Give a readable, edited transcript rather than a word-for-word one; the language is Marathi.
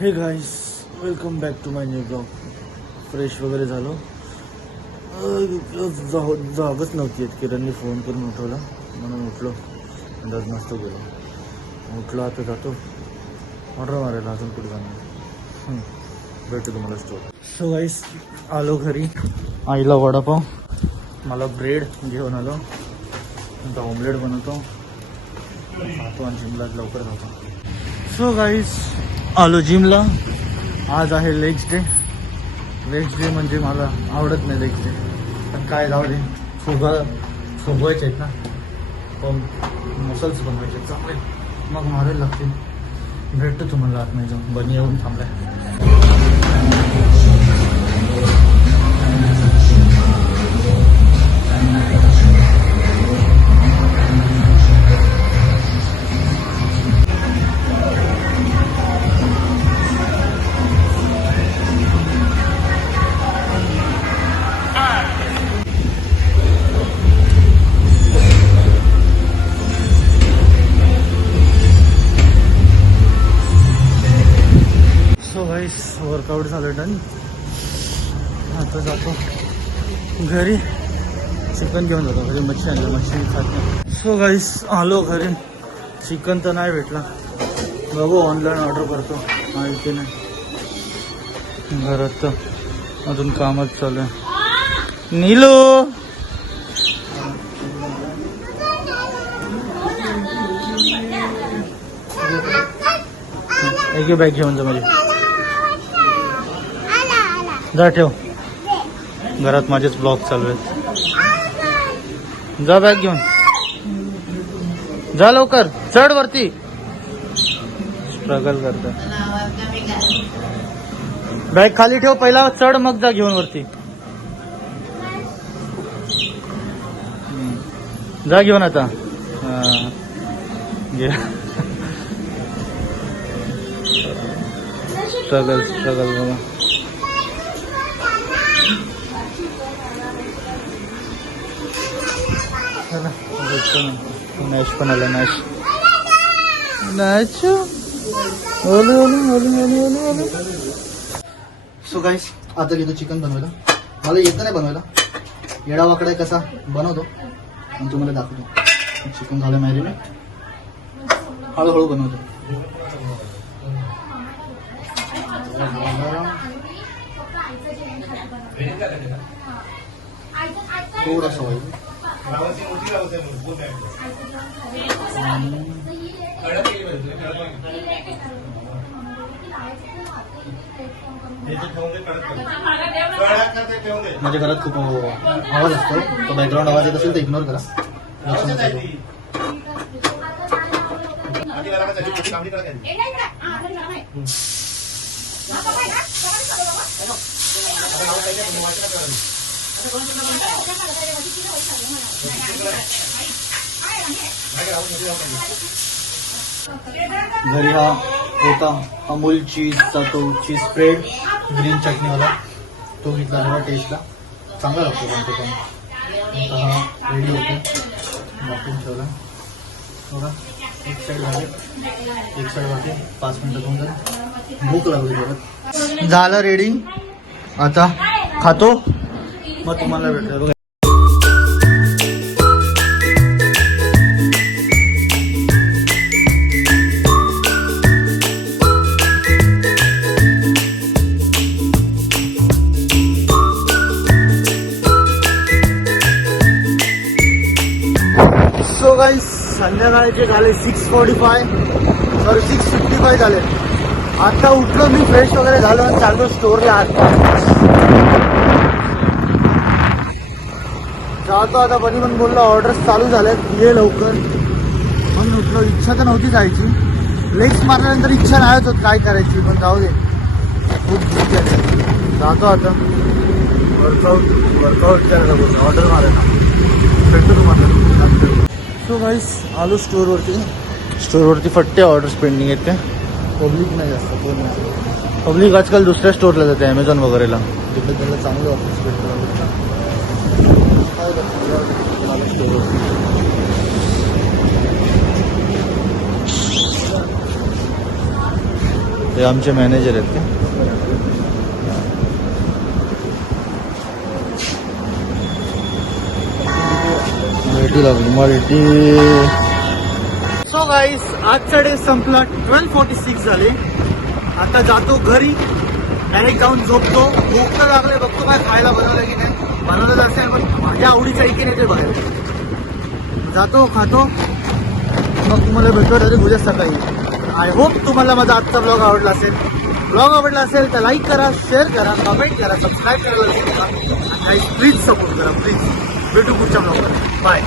हे guys, welcome back to my new blog. Fresh वगैरे झालो. जागच नव्हती येत. किरणनी फोन करून उठवला म्हणून उठलो. अंदाज मस्त गेलो. उठलो आता जातो ऑर्डर मारायला. अजून कुठे जाणार. भेटू तुम्हाला स्टोर. सो गाईस, आलो घरी. आईला वडापाव, मला ब्रेड घेऊन आलो. आता ऑमलेट बनवतो खातो आणि जिमला लवकर जातो. सो गाईस, आलो जिमला. आज आहे लेग्स डे. लेग्स डे म्हणजे मला आवडत नाही लेग्स डे, पण काय जाऊ दे. फुगवायचे आहेत ना, पण मसल्स बनवायचे आहेत चांगले, मग मारायला लागतील. भेटतो तुम्हाला आत जाऊन. बनी येऊन थांबलाय. वर्कआउट झालं डन. आता जातो घरी. चिकन घेऊन जातो घरी. मच्छी आणलं, मच्छी खात नाही. सो गाईस, आलो घरी. चिकन तर नाही भेटला. बघू ऑनलाईन ऑर्डर करतो. माहिती नाही. घरात तर अजून कामच चालू आहे. नीलू, एक बॅग घेऊन जा माझी. जा ठेव. घरात माझेच ब्लॉग चालू आहेत. जा बॅग घेऊन जा लवकर. चढ वरती. स्ट्रगल करता. बॅग खाली ठेव पहिला, चढ मग जा घेऊन वरती. जा घेऊन आता. स्ट्रगल बघा. नॅश पण आला. नॅश सो गाईस, आता घेतो चिकन बनवायला. मला येतं नाही बनवायला. येडावाकडा कसा बनवतो आणि तुम्हाला दाखवतो. चिकन झालं मॅरिनेट. हळूहळू बनवतो. थोडासा होईल. माझ्या घरात खूप आवाज असतो. तो बॅकग्राऊंड आवाज येत असेल तर इग्नोर करा. घरी हा होता अमूल चीजचा तो चीज स्प्रेड ग्रीन चटणीवाला. तो घेतला जेव्हा टेस्टला चांगला लागतो. पण तो पण हा रेडी होतो. बाकी ठेवला बघा. एक साईड भाजी, एक साईड बाकी. 5 मिनिटं होऊन जाईल. भूक लागली परत. झालं रेडी. आता खातो मग तुम्हाला भेटेल बघा. सो गाईस, संध्याकाळचे झाले 6:45, सॉरी 6:55 झाले. आता उठलो मी, फ्रेश वगैरे झालो आणि चाललो स्टोरला. जातो आता. बनी पण बोलला ऑर्डर्स चालू झाल्यात, ये लवकर. म्हणून उठलो. इच्छा तर नव्हती जायची. लेग्स मारल्यानंतर इच्छा नाही होत काय करायची, पण जाऊ दे. खूप भूक आहे. जातो आता. वर्कआउट करायला बोलतो. ऑर्डर मारायला भेटतो तुम्हाला. सो गाईस, आलो स्टोरवरती. फट्टे ऑर्डर्स पेंडिंग आहेत. काय पब्लिक नाही जास्त, कोण नाही. पब्लिक आजकाल दुसऱ्या स्टोरला जाते, ॲमेझॉन वगैरेला. तिकडे त्याला चांगलं ऑफिस भेटतं. हे आमचे मॅनेजर आहेत का? मल्टी. सो गाईस, आजचा डे संपला. 12:46 झाले. आता जातो घरी, डायरेक्ट जाऊन झोपतो. भूक तर लागले, बघतो काय खायला बनवलं की नाही. बनवलं असेल पण माझ्या आवडीचं आहे की नाही ते बाहेर जातो, खातो, मग तुम्हाला भेटतो डायरेक्ट उद्या सकाळी. आय होप तुम्हाला माझा आजचा ब्लॉग आवडला असेल. ब्लॉग आवडला असेल तर लाईक करा, शेअर करा, कमेंट करा, सबस्क्राईब करायला विसरू नका. आणि प्लीज सपोर्ट करा, प्लीज. भेटू पुढच्या ब्लॉगमध्ये. बाय.